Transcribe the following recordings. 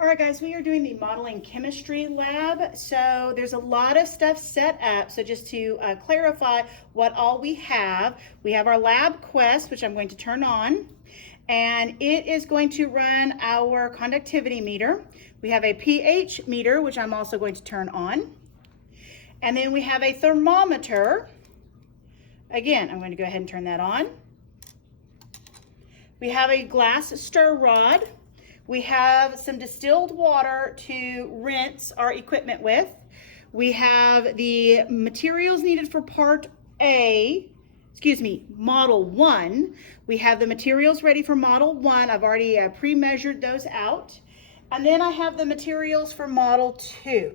All right, guys, we are doing the modeling chemistry lab. So there's a lot of stuff set up. So just to clarify what all we have our LabQuest, which I'm going to turn on, and it is going to run our conductivity meter. We have a pH meter, which I'm also going to turn on. And then we have a thermometer. Again, I'm going to go ahead and turn that on. We have a glass stir rod. We have some distilled water to rinse our equipment with. We have the materials needed for model 1. We have the materials ready for model 1. I've already pre-measured those out. And then I have the materials for model 2.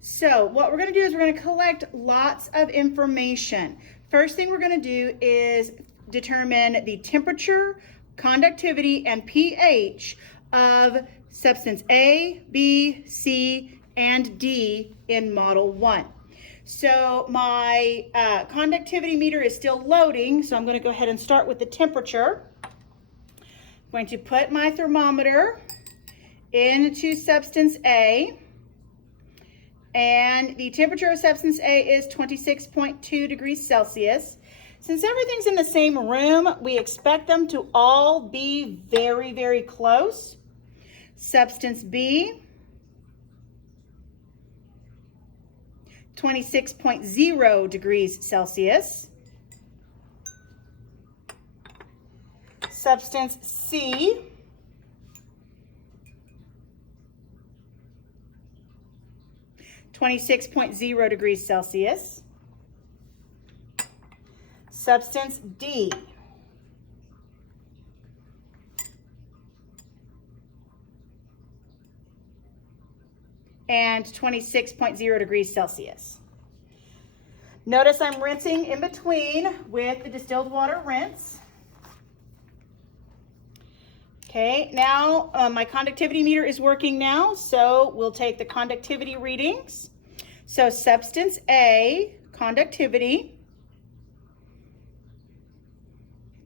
So what we're going to do is we're going to collect lots of information. First thing we're going to do is determine the temperature, conductivity, and pH of substance A, B, C, and D in model 1. So my conductivity meter is still loading, so I'm going to go ahead and start with the temperature. I'm going to put my thermometer into substance A, and the temperature of substance A is 26.2 degrees Celsius. Since everything's in the same room, we expect them to all be very, very close. Substance B, 26.0 degrees Celsius. Substance C, 26.0 degrees Celsius. Substance D, and 26.0 degrees Celsius. Notice I'm rinsing in between with the distilled water rinse. Okay, now my conductivity meter is working now, so we'll take the conductivity readings. So substance A, conductivity,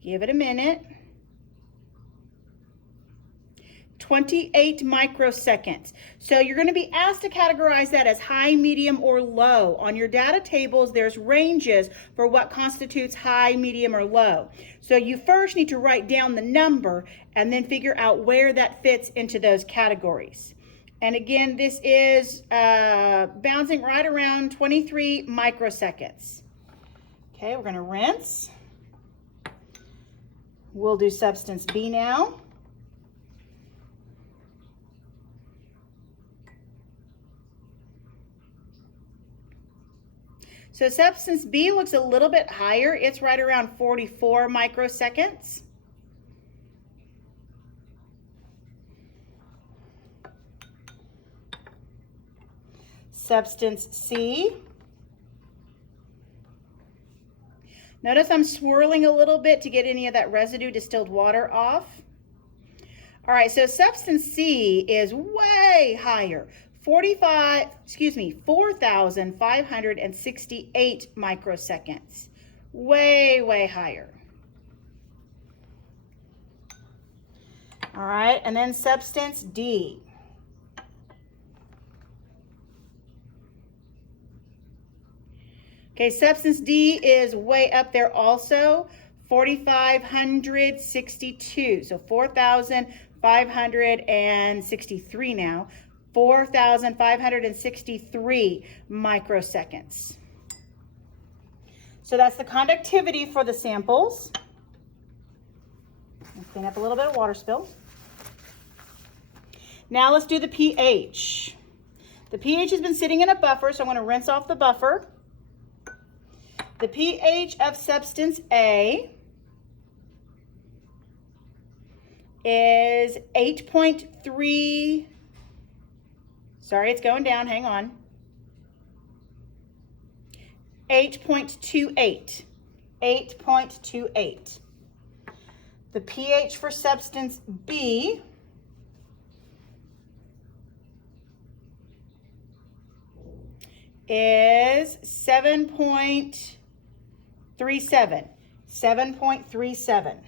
give it a minute, 28 microseconds. So you're going to be asked to categorize that as high, medium, or low. On your data tables, there's ranges for what constitutes high, medium, or low. So you first need to write down the number and then figure out where that fits into those categories. And again, this is bouncing right around 23 microseconds. Okay, we're going to rinse. We'll do substance B now. So substance B looks a little bit higher. It's right around 44 microseconds. Substance C. Notice I'm swirling a little bit to get any of that residue distilled water off. All right, so substance C is way higher. 4,568 microseconds. Way, way higher. All right, and then substance D. Okay, substance D is way up there also, 4,562. So 4,563 now. 4,563 microseconds. So that's the conductivity for the samples. Let's clean up a little bit of water spill. Now let's do the pH. The pH has been sitting in a buffer, so I'm going to rinse off the buffer. The pH of substance A is 8.3. Sorry, it's going down. Hang on. 8.28. 8.28. The pH for substance B is 7.37. 7.37.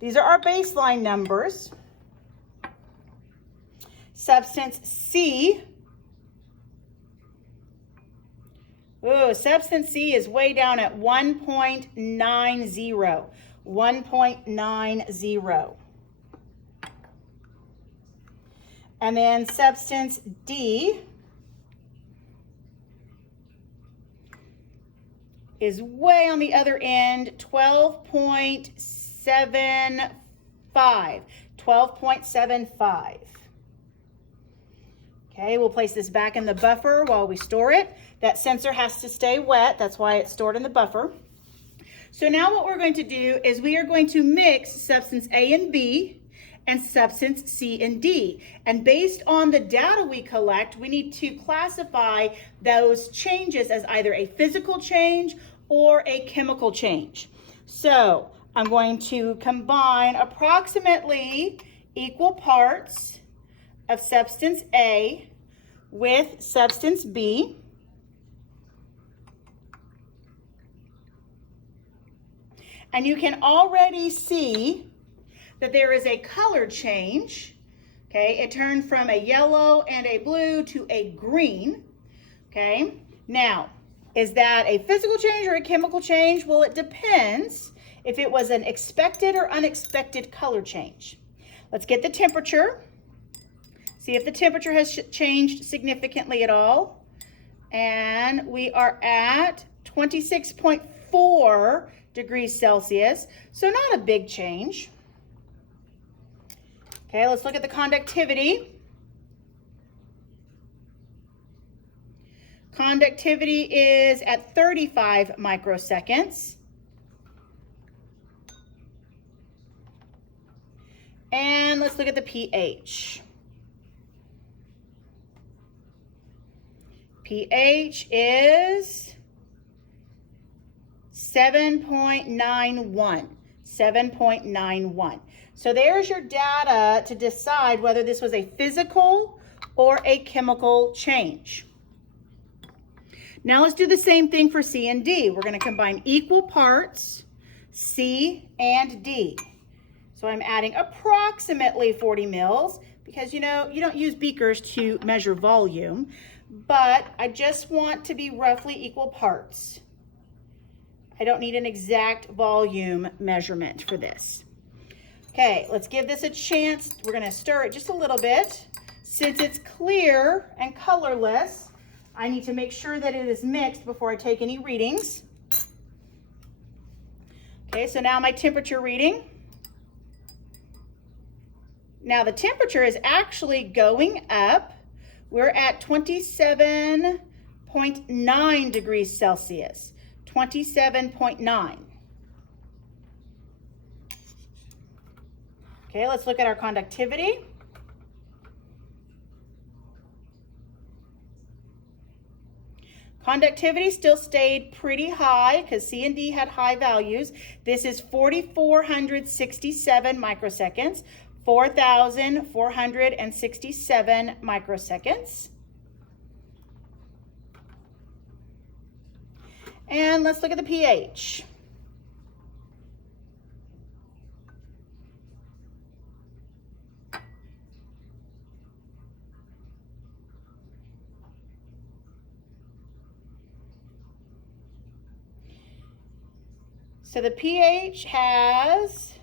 These are our baseline numbers. Substance C. Ooh, substance C is way down at 1.90. 1.90. And then substance D is way on the other end, 12.75. 12.75. Okay, we'll place this back in the buffer while we store it. That sensor has to stay wet. That's why it's stored in the buffer. So now what we're going to do is we are going to mix substance A and B and substance C and D. And based on the data we collect, we need to classify those changes as either a physical change or a chemical change. So I'm going to combine approximately equal parts of substance A with substance B. And you can already see that there is a color change. Okay, it turned from a yellow and a blue to a green. Okay, now, is that a physical change or a chemical change? Well, it depends if it was an expected or unexpected color change. Let's get the temperature. See if the temperature has changed significantly at all. And we are at 26.4 degrees Celsius, so not a big change. Okay, let's look at the conductivity. Conductivity is at 35 microseconds. And let's look at the pH. pH is 7.91. 7.91. So there's your data to decide whether this was a physical or a chemical change. Now let's do the same thing for C and D. We're going to combine equal parts C and D. So I'm adding approximately 40 mils because, you know, you don't use beakers to measure volume, but I just want to be roughly equal parts. I don't need an exact volume measurement for this. Okay, let's give this a chance. We're going to stir it just a little bit. Since it's clear and colorless, I need to make sure that it is mixed before I take any readings. Okay, so now my temperature reading. Now the temperature is actually going up. We're at 27.9 degrees Celsius. 27.9. Okay, let's look at our conductivity. Conductivity still stayed pretty high because C and D had high values. This is 4,467 microseconds, 4,467 microseconds. And let's look at the pH. So the pH has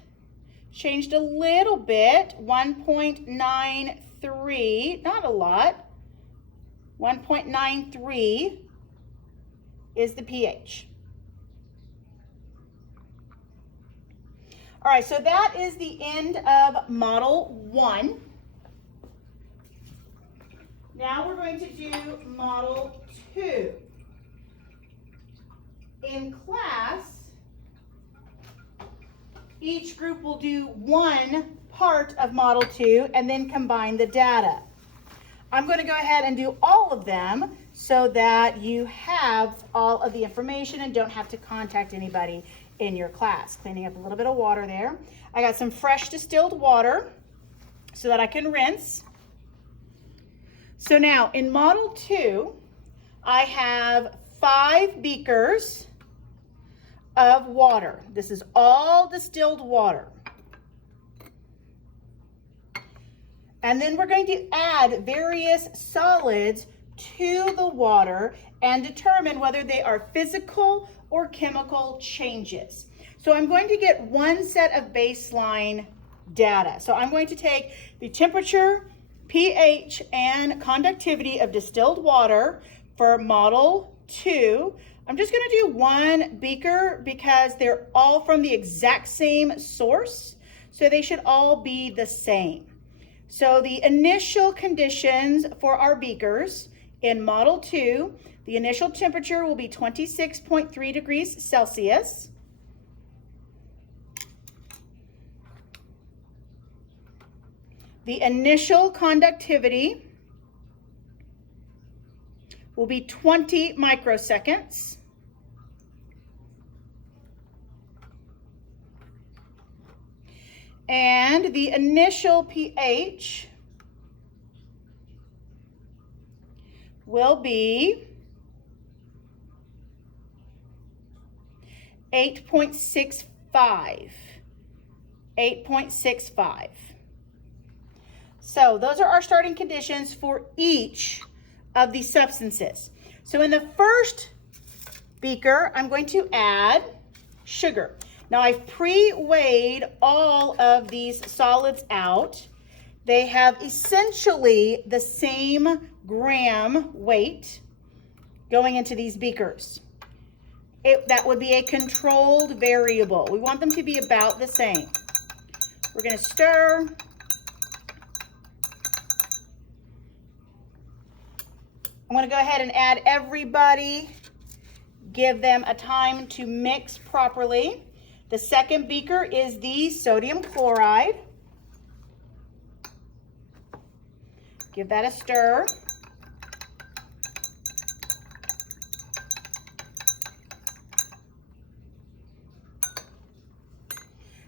changed a little bit, 1.93, not a lot, 1.93 is the pH. All right, so that is the end of Model 1. Now we're going to do Model 2. In class, each group will do one part of Model 2 and then combine the data. I'm going to go ahead and do all of them so that you have all of the information and don't have to contact anybody in your class. Cleaning up a little bit of water there. I got some fresh distilled water so that I can rinse. So now in Model 2, I have 5 beakers of water. This is all distilled water. And then we're going to add various solids to the water and determine whether they are physical or chemical changes. So I'm going to get one set of baseline data. So I'm going to take the temperature, pH, and conductivity of distilled water for model 2. I'm just going to do one beaker because they're all from the exact same source, so they should all be the same. So the initial conditions for our beakers in model 2, the initial temperature will be 26.3 degrees Celsius. The initial conductivity will be 20 microseconds. And the initial pH will be 8.65. 8.65. So those are our starting conditions for each of these substances. So in the first beaker, I'm going to add sugar. Now I've pre-weighed all of these solids out. They have essentially the same gram weight going into these beakers. That would be a controlled variable. We want them to be about the same. We're going to stir. I'm going to go ahead and add everybody, give them a time to mix properly. The second beaker is the sodium chloride. Give that a stir.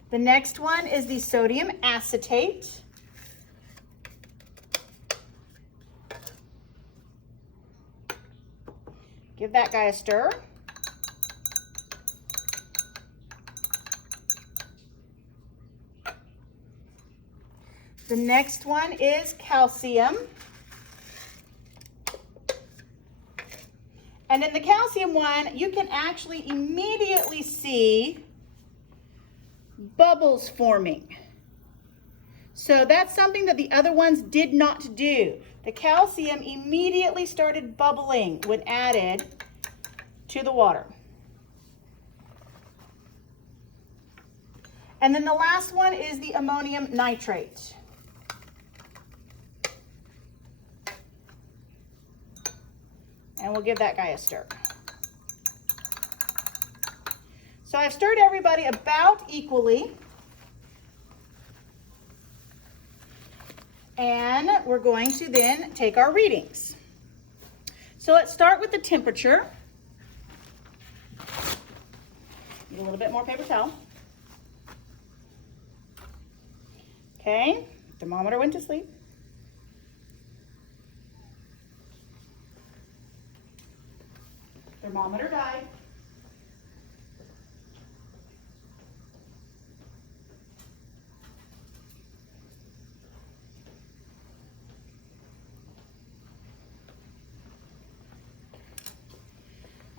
The next one is the sodium acetate. Give that guy a stir. The next one is calcium. And in the calcium one, you can actually immediately see bubbles forming. So that's something that the other ones did not do. The calcium immediately started bubbling when added to the water. And then the last one is the ammonium nitrate. And we'll give that guy a stir. So I've stirred everybody about equally. And we're going to then take our readings. So let's start with the temperature. Need a little bit more paper towel. Okay, thermometer went to sleep. Thermometer died.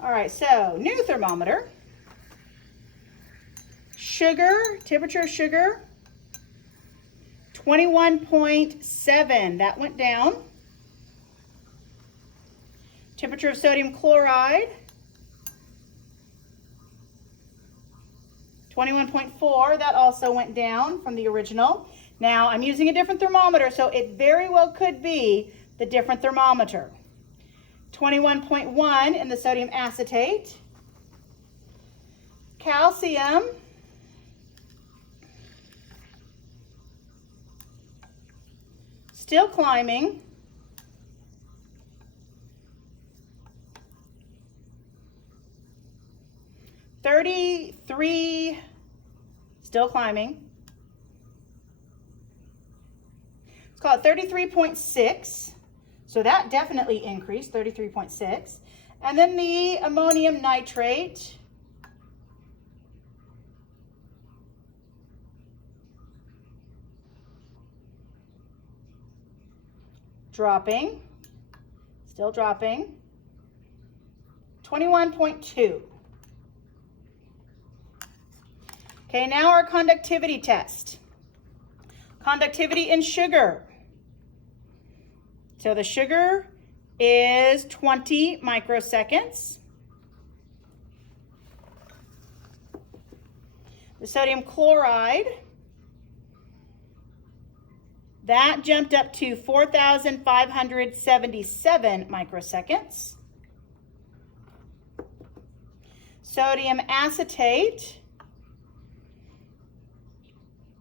All right, so new thermometer. Sugar, temperature of sugar, 21.7. That went down. Temperature of sodium chloride, 21.4. That also went down from the original. Now, I'm using a different thermometer, so it very well could be the different thermometer. 21.1 in the sodium acetate. Calcium, still climbing. $33, still climbing. Let's call it 33.6. So that definitely increased, 33.6. And then the ammonium nitrate. dropping, still dropping, 21.2. Okay, now our conductivity test. Conductivity in sugar. So the sugar is 20 microseconds. The sodium chloride, that jumped up to 4,577 microseconds. Sodium acetate,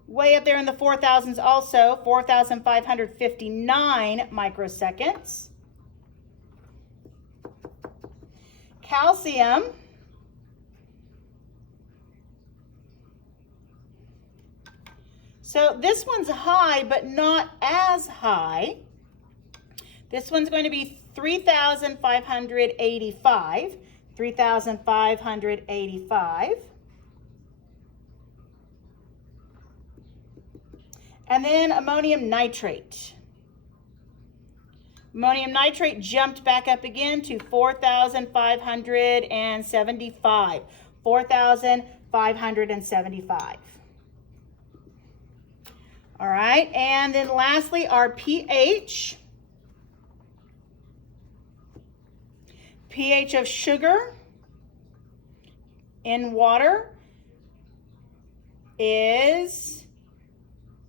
way up there in the 4,000s also, 4,559 microseconds. Calcium, so this one's high, but not as high. This one's going to be 3,585. 3,585. And then ammonium nitrate. Ammonium nitrate jumped back up again to 4,575. 4,575. All right, and then lastly, our pH. pH of sugar in water is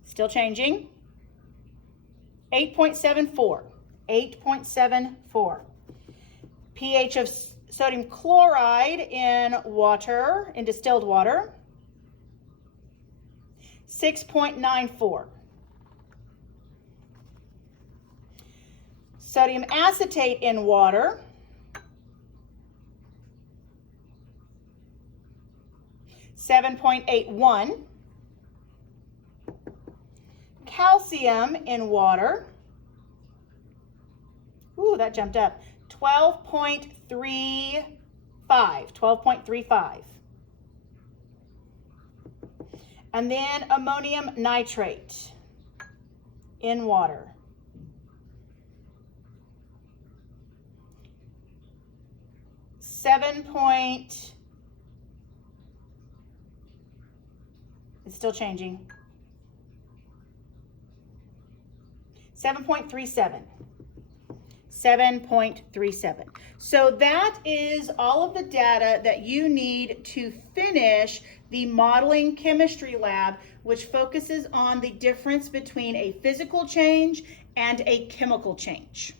still changing, 8.74. 8.74. pH of sodium chloride in water, in distilled water, 6.94. Sodium acetate in water, 7.81. Calcium in water, ooh, that jumped up, 12.35. 12.35. And then ammonium nitrate in water, 7. It's still changing. 7.37. 7.37. So that is all of the data that you need to finish the modeling chemistry lab, which focuses on the difference between a physical change and a chemical change.